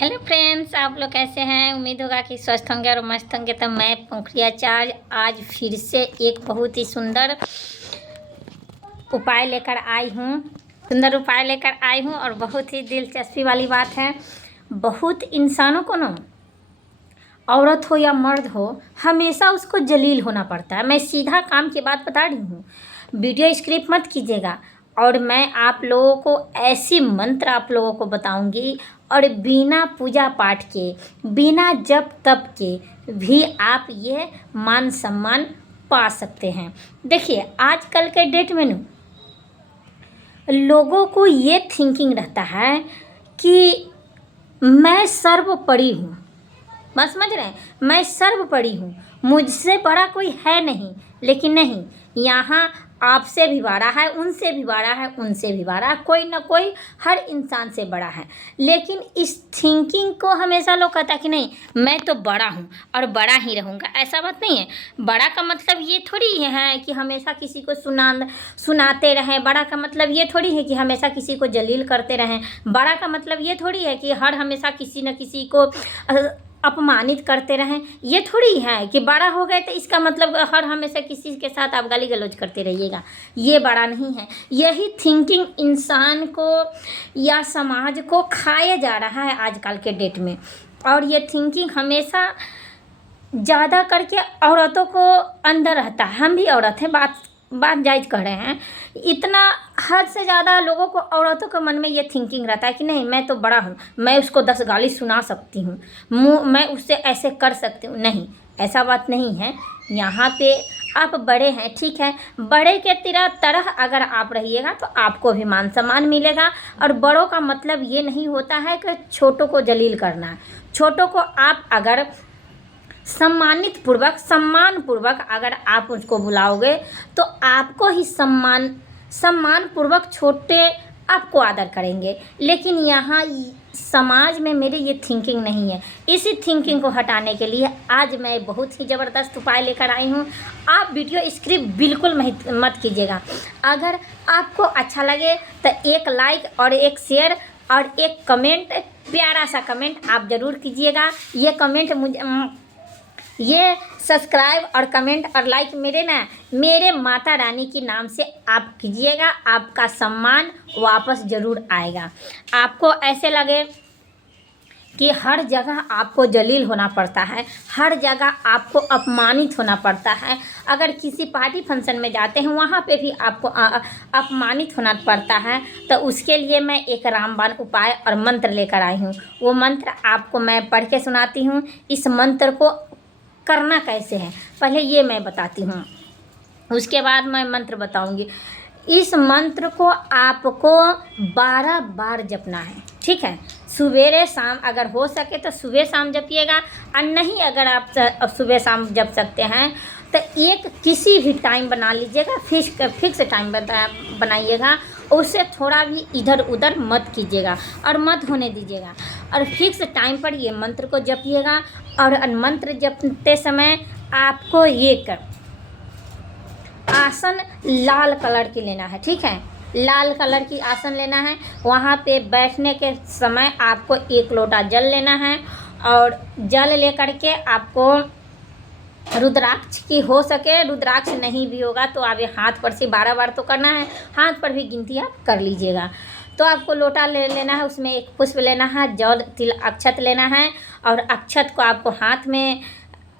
Hello friends, आप लोग कैसे हैं। उम्मीद होगा कि स्वस्थ होंगे और मस्त होंगे। तो मैं पंखुड़ियाचार्य आज फिर से एक बहुत ही सुंदर उपाय लेकर आई हूँ और बहुत ही दिलचस्पी वाली बात है। बहुत इंसानों को ना, औरत हो या मर्द हो, हमेशा उसको जलील होना पड़ता है। मैं सीधा काम की बात बता रही हूँ, वीडियो स्क्रिप्ट मत कीजिएगा। और मैं आप लोगों को ऐसी मंत्र आप लोगों को बताऊंगी और बिना पूजा पाठ के, बिना जप तप के भी आप ये मान सम्मान पा सकते हैं। देखिए, आजकल के डेट में ना लोगों को ये थिंकिंग रहता है कि मैं सर्वोपरि हूँ। बात समझ रहे हैं, मैं सर्वोपरि हूँ, मुझसे बड़ा कोई है नहीं। लेकिन नहीं, यहाँ आपसे भी बड़ा है, उनसे भी बड़ा है, उनसे भी बड़ा है, कोई ना कोई हर इंसान से बड़ा है। लेकिन इस थिंकिंग को हमेशा लोग कहता है कि नहीं, मैं तो बड़ा हूँ और बड़ा ही रहूँगा। ऐसा बात नहीं है। बड़ा का मतलब ये थोड़ी है कि हमेशा किसी को सुनाते रहें। बड़ा का मतलब ये थोड़ी है कि हमेशा किसी को जलील करते रहें। बड़ा का मतलब ये थोड़ी है कि हर हमेशा किसी न किसी को अपमानित करते रहें। ये थोड़ी है कि बड़ा हो गए तो इसका मतलब हर हमेशा किसी के साथ आप गाली गलौज करते रहिएगा। ये बड़ा नहीं है। यही थिंकिंग इंसान को या समाज को खाया जा रहा है आजकल के डेट में। और ये थिंकिंग हमेशा ज़्यादा करके औरतों को अंदर रहता है। हम भी औरत हैं, बात जायज़ कह रहे हैं। इतना हद से ज़्यादा लोगों को, औरतों के मन में ये थिंकिंग रहता है कि नहीं, मैं तो बड़ा हूँ, मैं उसको 10 गाली सुना सकती हूँ, मैं उससे ऐसे कर सकती हूँ। नहीं, ऐसा बात नहीं है। यहाँ पे आप बड़े हैं, ठीक है। बड़े के तरह अगर आप रहिएगा तो आपको भी मान सम्मान मिलेगा। और बड़ों का मतलब ये नहीं होता है कि छोटों को जलील करना है। छोटों को आप अगर सम्मान पूर्वक अगर आप उसको बुलाओगे तो आपको ही सम्मान पूर्वक छोटे आपको आदर करेंगे। लेकिन यहाँ समाज में मेरी ये थिंकिंग नहीं है। इसी थिंकिंग को हटाने के लिए आज मैं बहुत ही ज़बरदस्त उपाय लेकर आई हूँ। आप वीडियो स्क्रिप्ट बिल्कुल मत कीजिएगा। अगर आपको अच्छा लगे तो एक लाइक और एक शेयर और एक कमेंट, प्यारा सा कमेंट आप ज़रूर कीजिएगा। ये कमेंट ये सब्सक्राइब और कमेंट और लाइक मेरे माता रानी के नाम से आप कीजिएगा। आपका सम्मान वापस ज़रूर आएगा। आपको ऐसे लगे कि हर जगह आपको जलील होना पड़ता है, हर जगह आपको अपमानित होना पड़ता है। अगर किसी पार्टी फंक्शन में जाते हैं वहाँ पे भी आपको अपमानित होना पड़ता है, तो उसके लिए मैं एक रामबाण उपाय और मंत्र लेकर आई हूँ। वो मंत्र आपको मैं पढ़ के सुनाती हूँ। इस मंत्र को करना कैसे है पहले ये मैं बताती हूँ, उसके बाद मैं मंत्र बताऊंगी। इस मंत्र को आपको 12 बार जपना है, ठीक है। सुबह शाम अगर हो सके तो सुबह शाम जपिएगा, और नहीं अगर आप सुबह शाम जप सकते हैं तो एक किसी भी टाइम बना लीजिएगा, फिक्स टाइम बनाइएगा। उससे थोड़ा भी इधर उधर मत कीजिएगा और मत होने दीजिएगा। और फिक्स टाइम पर ये मंत्र को जपिएगा। और मंत्र जपते समय आपको एक आसन लाल कलर की लेना है, ठीक है। लाल कलर की आसन लेना है। वहाँ पे बैठने के समय आपको 1 लोटा जल लेना है। और जल लेकर के आपको रुद्राक्ष की, हो सके रुद्राक्ष नहीं भी होगा तो आप ये हाथ पर से 12 बार तो करना है। हाथ पर भी गिनती आप कर लीजिएगा। तो आपको लोटा ले लेना है, उसमें एक पुष्प लेना है, जल तिल अक्षत लेना है। और अक्षत को आपको हाथ में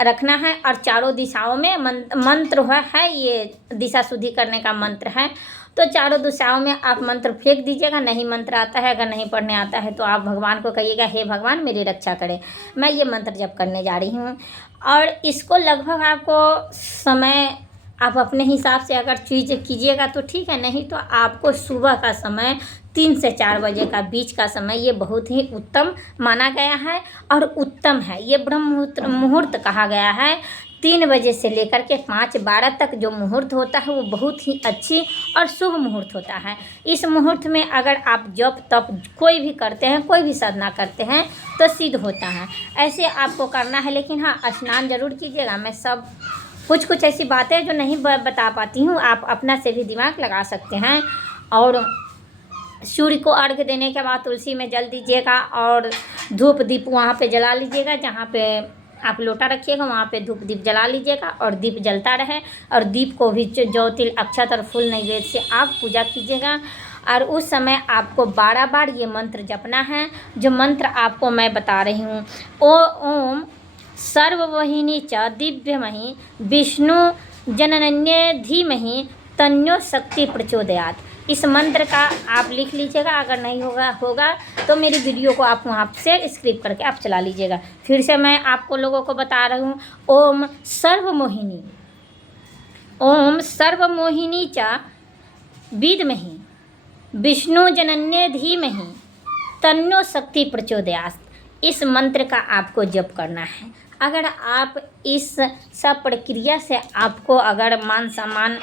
रखना है और चारों दिशाओं में मंत्र है, ये दिशा शुद्धि करने का मंत्र है। तो चारों दिशाओं में आप मंत्र फेंक दीजिएगा। नहीं मंत्र आता है, अगर नहीं पढ़ने आता है तो आप भगवान को कहिएगा, हे भगवान मेरी रक्षा करें, मैं ये मंत्र जप करने जा रही हूँ। और इसको लगभग आपको समय आप अपने हिसाब से अगर चीज़ कीजिएगा तो ठीक है, नहीं तो आपको सुबह का समय 3 से 4 बजे का बीच का समय ये बहुत ही उत्तम माना गया है और उत्तम है। ये ब्रह्म मुहूर्त कहा गया है। 3 बजे से लेकर के 5:12 तक जो मुहूर्त होता है वो बहुत ही अच्छी और शुभ मुहूर्त होता है। इस मुहूर्त में अगर आप जप तप कोई भी करते हैं, कोई भी साधना करते हैं तो सिद्ध होता है। ऐसे आपको करना है। लेकिन हाँ, स्नान जरूर कीजिएगा। मैं सब कुछ ऐसी बातें जो नहीं बता पाती हूँ, आप अपना से भी दिमाग लगा सकते हैं। और सूर्य को अर्घ्य देने के बाद तुलसी में जल दीजिएगा और धूप दीप वहाँ पे जला लीजिएगा, जहाँ पे आप लोटा रखिएगा वहाँ पे धूप दीप जला लीजिएगा और दीप जलता रहे। और दीप को भी जौ तिल अक्षत और फूल नैवेद्य से आप पूजा कीजिएगा। और उस समय आपको 12 बार ये मंत्र जपना है, जो मंत्र आपको मैं बता रही हूँ। ओम सर्ववहिनी च दिव्यमहि विष्णु जननन्ये धीमहि तन्नो शक्ति प्रचोदयात्। इस मंत्र का आप लिख लीजिएगा, अगर नहीं होगा तो मेरी वीडियो को आप वहाँ से स्क्रिप करके आप चला लीजिएगा। फिर से मैं आपको लोगों को बता रही हूँ। ओम सर्वमोहिनी च विद्महि विष्णु जनन्ये धीमहि तन्नो शक्ति प्रचोदयात्। इस मंत्र का आपको जप करना है। अगर आप इस सब प्रक्रिया से आपको अगर मान सम्मान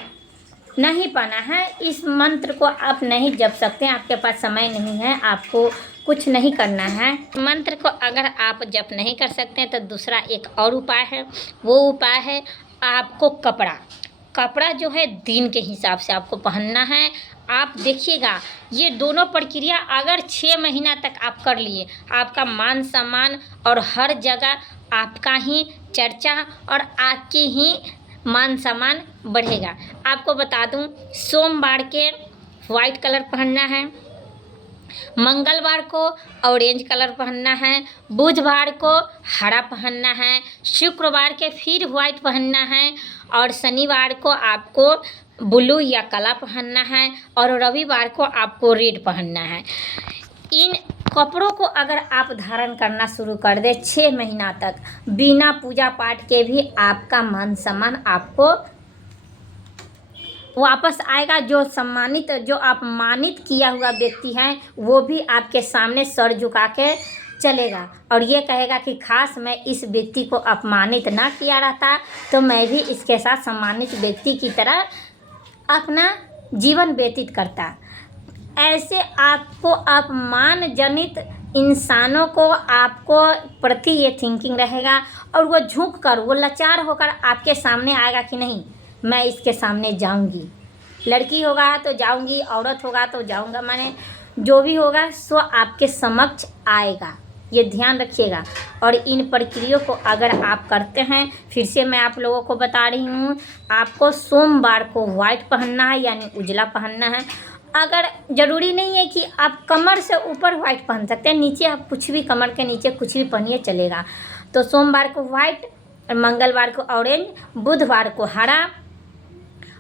नहीं पाना है, इस मंत्र को आप नहीं जप सकते, आपके पास समय नहीं है, आपको कुछ नहीं करना है। मंत्र को अगर आप जप नहीं कर सकते हैं तो दूसरा एक और उपाय है। वो उपाय है आपको कपड़ा जो है दिन के हिसाब से आपको पहनना है। आप देखिएगा ये दोनों प्रक्रिया अगर 6 महीना तक आप कर लिए, आपका मान सम्मान और हर जगह आपका ही चर्चा और आपकी ही मान सम्मान बढ़ेगा। आपको बता दूं, सोमवार के वाइट कलर पहनना है, मंगलवार को ऑरेंज कलर पहनना है, बुधवार को हरा पहनना है, शुक्रवार के फिर वाइट पहनना है और शनिवार को आपको ब्लू या काला पहनना है और रविवार को आपको रेड पहनना है। इन कपड़ों को अगर आप धारण करना शुरू कर दे 6 महीना तक, बिना पूजा पाठ के भी आपका मान सम्मान आपको वापस आएगा। जो आप मानित किया हुआ व्यक्ति है वो भी आपके सामने सर झुका के चलेगा और ये कहेगा कि खास मैं इस व्यक्ति को अपमानित ना किया रहता तो मैं भी इसके साथ सम्मानित व्यक्ति की तरह अपना जीवन व्यतीत करता। ऐसे आपको अपमान जनित इंसानों को आपको प्रति ये थिंकिंग रहेगा और वो झुक कर, वो लाचार होकर आपके सामने आएगा कि नहीं मैं इसके सामने जाऊंगी। लड़की होगा तो जाऊंगी, औरत होगा तो जाऊंगा, माने जो भी होगा सो आपके समक्ष आएगा। ये ध्यान रखिएगा। और इन प्रक्रियाओं को अगर आप करते हैं, फिर से मैं आप लोगों को बता रही हूँ, आपको सोमवार को वाइट पहनना है यानी उजला पहनना है। अगर ज़रूरी नहीं है कि आप कमर से ऊपर वाइट पहन सकते हैं, नीचे आप कुछ भी, कमर के नीचे कुछ भी पहनिए चलेगा। तो सोमवार को वाइट, मंगलवार को ऑरेंज, बुधवार को हरा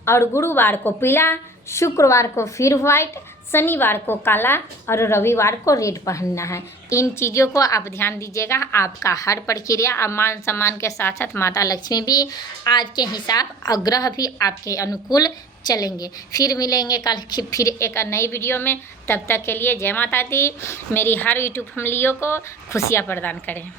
और गुरुवार को पीला, शुक्रवार को फिर वाइट, शनिवार को काला और रविवार को रेड पहनना है। इन चीज़ों को आप ध्यान दीजिएगा। आपका हर प्रक्रिया और मान सम्मान के साथ साथ माता लक्ष्मी भी आज के हिसाब और ग्रह भी आपके अनुकूल चलेंगे। फिर मिलेंगे कल फिर एक नई वीडियो में। तब तक के लिए जय माता दी। मेरी हर यूट्यूब फैमिलियों को खुशियाँ प्रदान करें।